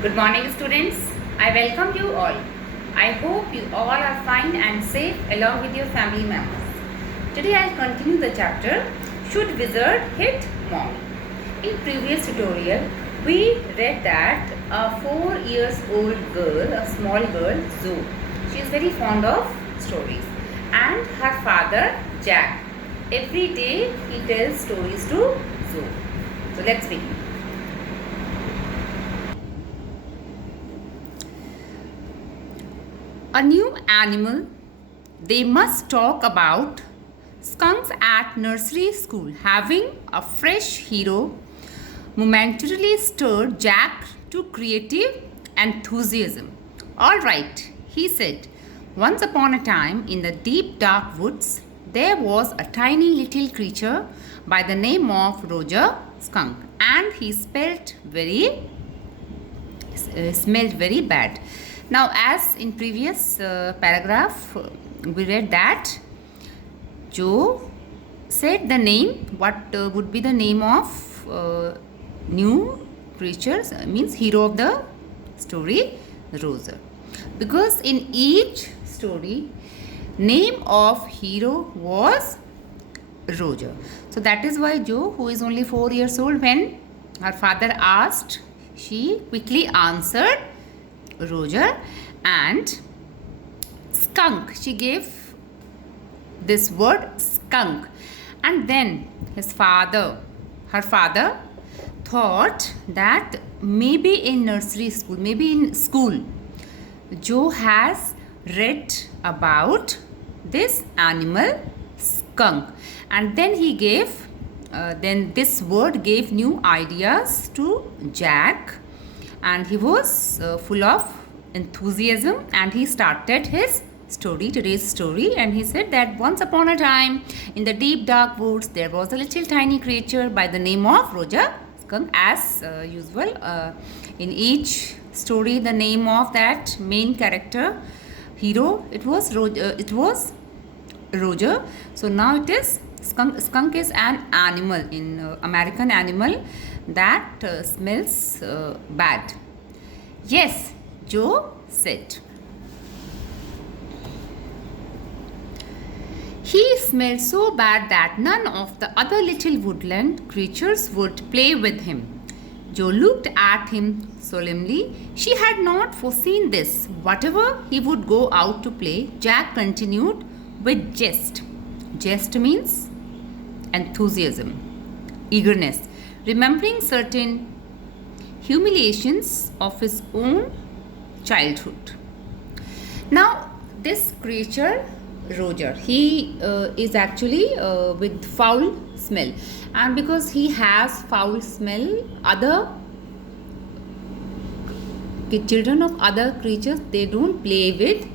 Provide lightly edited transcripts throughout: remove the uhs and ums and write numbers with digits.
Good morning, students. I welcome you all. I hope you all are fine and safe along with your family members. Today I'll continue the chapter Should Wizard Hit Mom? In previous tutorial, we read that a 4 years old girl, a small girl, Zoe, she is very fond of stories, and her father, Jack. Every day he tells stories to Zoe. So let's begin. A new animal they must talk about. Skunks at nursery school having a fresh hero momentarily stirred Jack to creative enthusiasm. All right, he said, once upon a time in the deep dark woods there was a tiny little creature by the name of Roger Skunk, and he smelled very bad. Now, as in previous paragraph, we read that Joe said the name. What would be the name of new creatures? Means hero of the story, Roger. Because in each story, name of hero was Roger. So that is why Joe, who is only 4 years old, when her father asked, she quickly answered Roger. And skunk, she gave this word skunk. And then her father thought that maybe in nursery school, maybe in school, Joe has read about this animal skunk, and then he gave then this word gave new ideas to Jack, and he was full of enthusiasm, and he started his today's story. And he said that once upon a time in the deep dark woods there was a little tiny creature by the name of Roger Skunk. As usual, in each story the name of that main character hero, it was Roger. So now it is skunk. Skunk is an animal, in American animal, that smells bad. Yes, Joe said. He smelled so bad that none of the other little woodland creatures would play with him. Joe looked at him solemnly. She had not foreseen this. Whatever he would go out to play, Jack continued with jest. Jest means enthusiasm, eagerness, remembering certain humiliations of his own childhood. Now, this creature, Roger, he is actually with foul smell, and because he has foul smell, other children of other creatures, they don't play with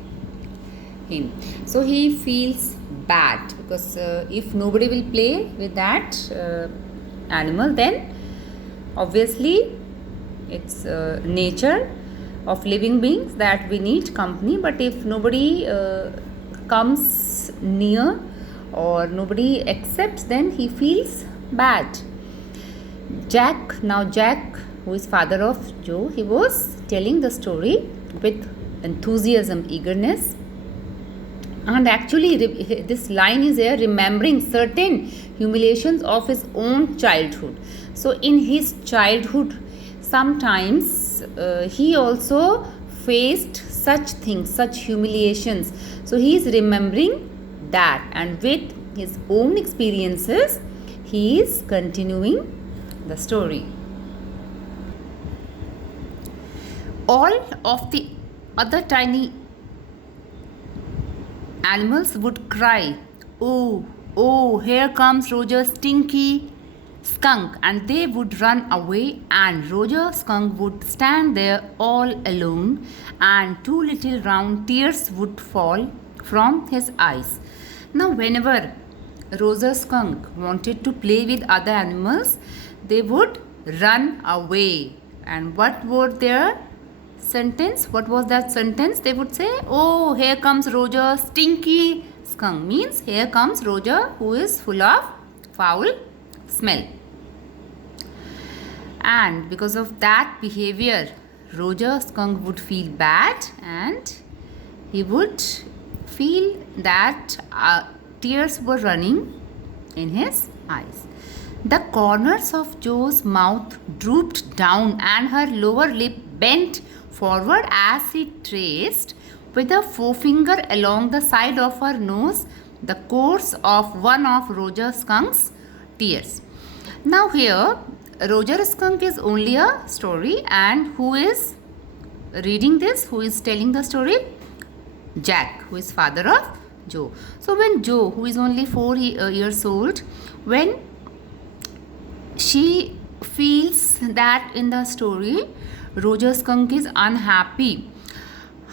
him. So he feels bad, because if nobody will play with that animal, then obviously it's nature of living beings that we need company. But if nobody comes near or nobody accepts, then he feels bad. Jack, who is father of Joe, he was telling the story with enthusiasm, eagerness. And actually this line is there, remembering certain humiliations of his own childhood. So in his childhood, sometimes he also faced such things, such humiliations. So he is remembering that, and with his own experiences he is continuing the story. All of the other tiny animals would cry, "Oh, oh, here comes Roger Stinky Skunk," and they would run away, and Roger Skunk would stand there all alone, and two little round tears would fall from his eyes. Now, whenever Roger Skunk wanted to play with other animals, they would run away. And what were their sentence? What was that sentence? They would say, "Oh, here comes Roger Stinky Skunk," means here comes Roger who is full of foul smell. And because of that behavior, Roger Skunk would feel bad and he would feel that tears were running in his eyes. The corners of Joe's mouth drooped down and her lower lip bent forward as she traced with a forefinger along the side of her nose the course of one of Roger Skunk's tears. Now here, Roger Skunk is only a story, and who is reading this? Who is telling the story? Jack, who is father of Joe. So when Joe, who is only 4 years old, when she feels that in the story Roger Skunk is unhappy,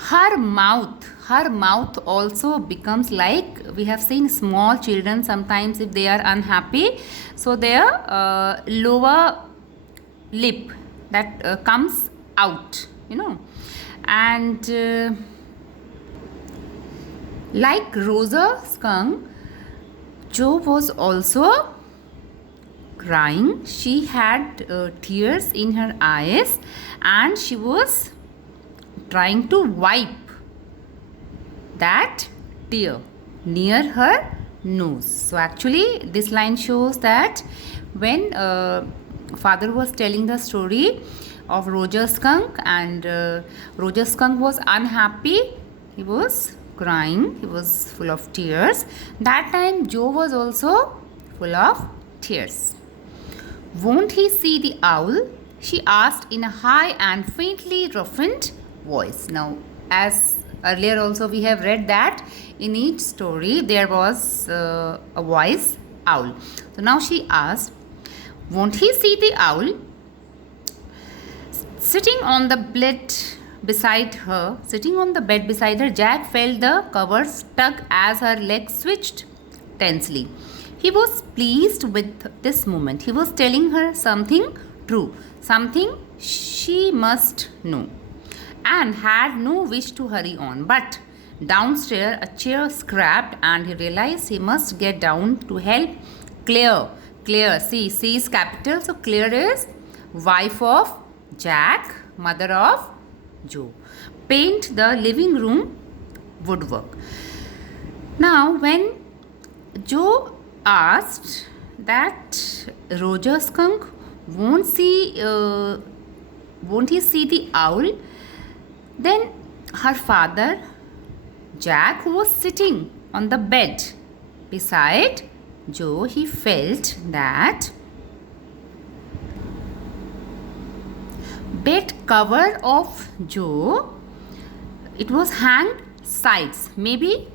her mouth also becomes like, we have seen small children sometimes if they are unhappy, so their lower lip that comes out, and like Roger Skunk, Joe was also crying. She had tears in her eyes and she was trying to wipe that tear near her nose. So actually this line shows that when father was telling the story of Roger Skunk and Roger Skunk was unhappy, he was crying, he was full of tears. That time Joe was also full of tears. Won't he see the owl? She asked in a high and faintly roughened voice. Now, as earlier also we have read that in each story there was a voice owl. So now she asked, won't he see the owl? Sitting on the bed beside her, Jack felt the covers tug as her legs switched tensely. He was pleased with this moment. He was telling her something true, something she must know, and had no wish to hurry on. But downstairs a chair scrapped and he realized he must get down to help Claire. C is capital, so Claire is wife of Jack, mother of Joe, paint the living room woodwork. Now when Joe asked that Roger Skunk won't he see the owl, then her father Jack, who was sitting on the bed beside Joe, he felt that bed cover of Joe, it was hanged sides. Maybe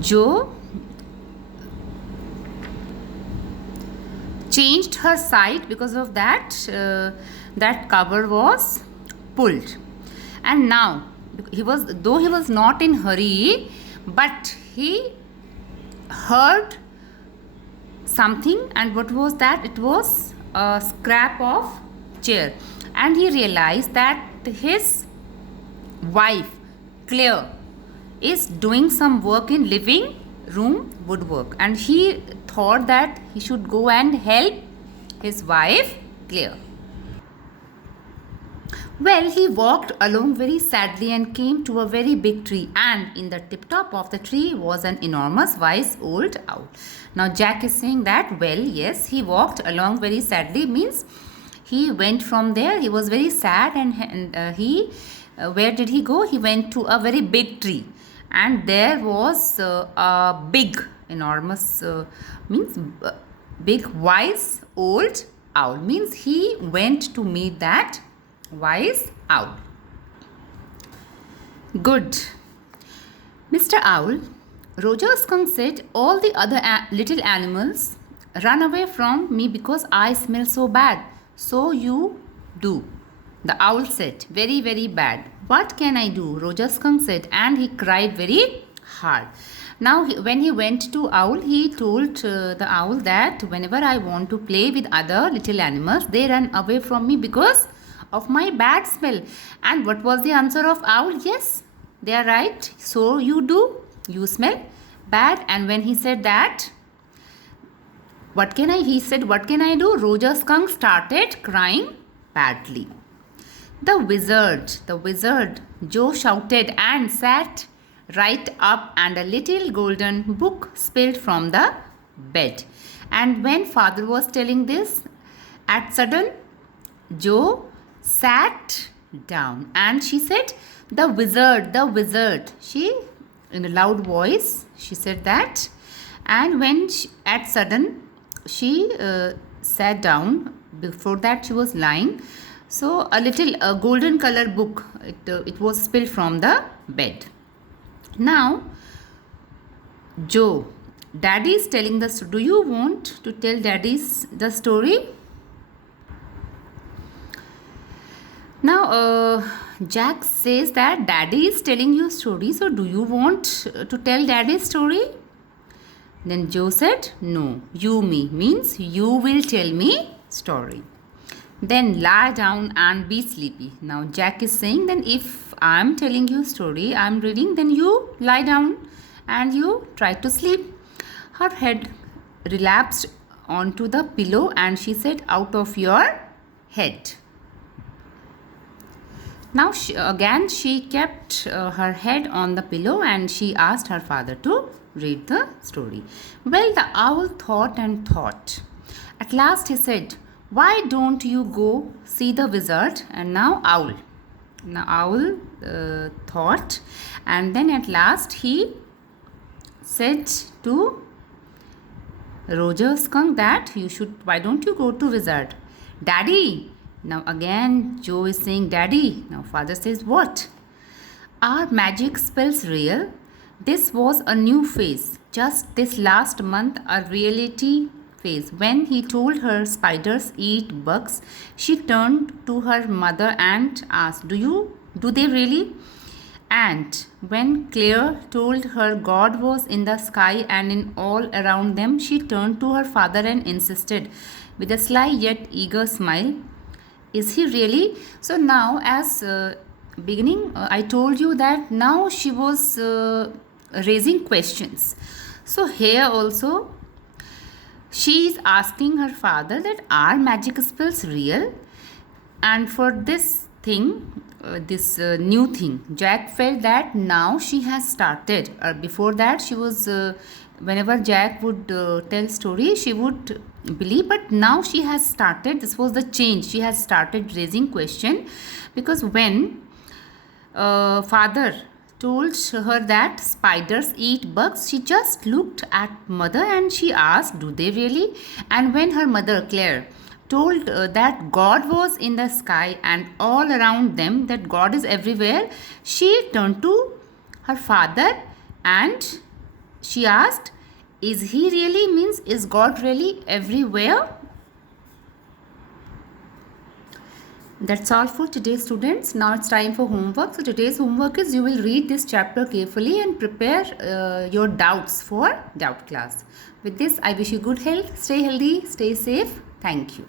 Joe changed her side, because of that that cover was pulled. And now he was not in hurry, but he heard something. And what was that? It was a scrap of chair, and he realized that his wife Claire is doing some work in living room woodwork, and he thought that he should go and help his wife Claire. Well, he walked along very sadly and came to a very big tree, and in the tip top of the tree was an enormous wise old owl. Now Jack is saying that, well, yes, he walked along very sadly, means he went from there, he was very sad, and he where did he go? He went to a very big tree, and there was a big, enormous, means big wise old owl, means he went to meet that wise owl. Good. Mr. Owl, Roger Skunk said, all the other little animals run away from me because I smell so bad. So you do. The owl said, very, very bad. What can I do? Roger Skunk said, and he cried very hard. Now when he went to owl, he told the owl that whenever I want to play with other little animals, they run away from me because of my bad smell. And what was the answer of owl? Yes, they are right. So you do. You smell bad. And when he said that, he said, what can I do? Roger Skunk started crying badly. The wizard, Joe shouted and sat right up, and a little golden book spilled from the bed. And when father was telling this, at sudden, Joe sat down and she said, the wizard, the wizard. She, in a loud voice, she said that. And when at sudden, she sat down. Before that, she was lying. So a little golden color book, it was spilled from the bed. Now, Joe, daddy is telling the story. Do you want to tell daddy's the story? Now, Jack says that daddy is telling you a story. So do you want to tell daddy's story? Then Joe said, no, you me means you will tell me story. Then lie down and be sleepy. Now Jack is saying, then if I am telling you story, I am reading, then you lie down and you try to sleep. Her head relapsed onto the pillow and she said, out of your head. Now she kept her head on the pillow and she asked her father to read the story. Well, the owl thought and thought. At last he said, why don't you go see the wizard? And now owl thought, and then at last he said to Roger Skunk that why don't you go to wizard? Daddy. Now again Joe is saying daddy. Now father says what? Are magic spells real? This was a new phase. Just this last month, a reality phase. When he told her spiders eat bugs, she turned to her mother and asked, do they really? And when Claire told her God was in the sky and in all around them, she turned to her father and insisted with a sly yet eager smile, is he really? So now as beginning, I told you that now she was raising questions. So here also she is asking her father that are magic spells real? And for this thing, this new thing, Jack felt that now she has started. Before that she was, whenever Jack would tell story, she would believe, but now she has started. This was the change. She has started raising question, because when father told her that spiders eat bugs, she just looked at mother and she asked, do they really? And when her mother Claire told that God was in the sky and all around them, that God is everywhere, she turned to her father and she asked, is he really, means is God really everywhere? That's all for today, students. Now it's time for homework. So today's homework is you will read this chapter carefully and prepare your doubts for doubt class. With this, I wish you good health. Stay healthy, stay safe. Thank you.